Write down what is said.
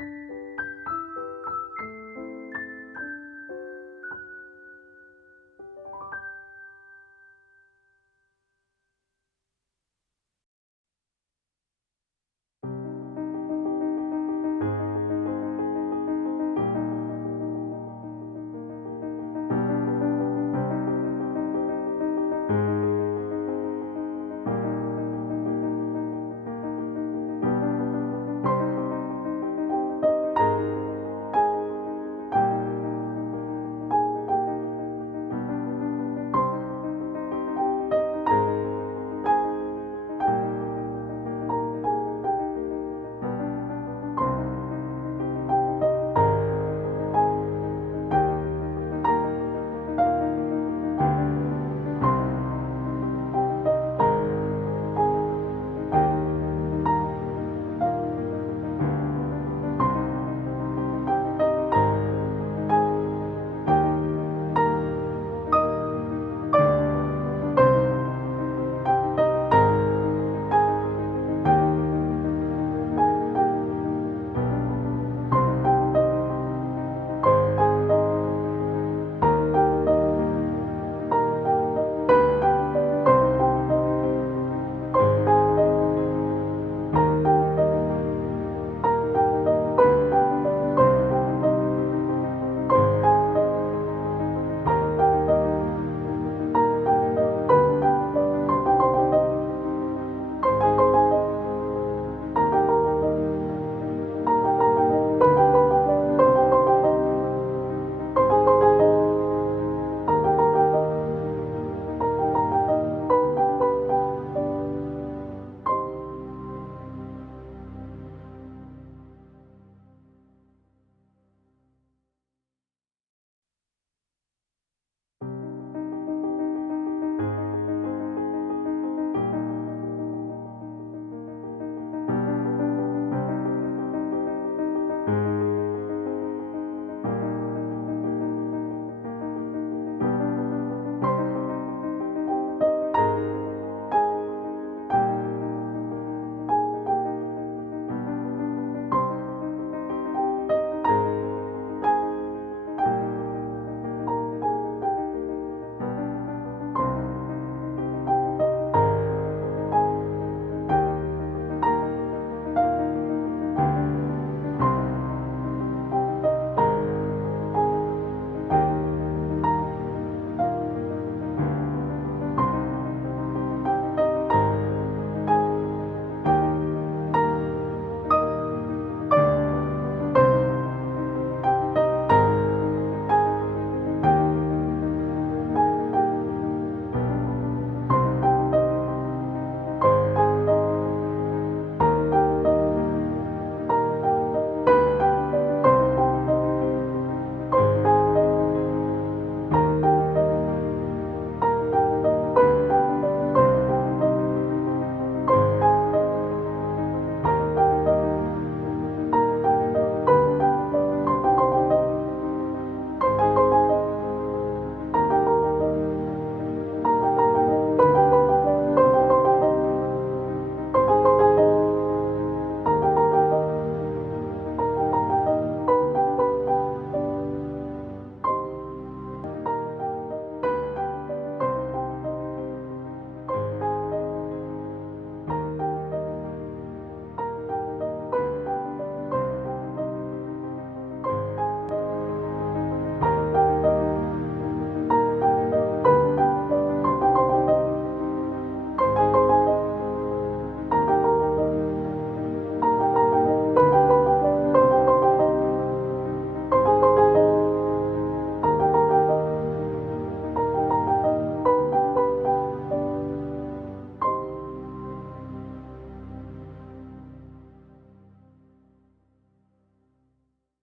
Thank you.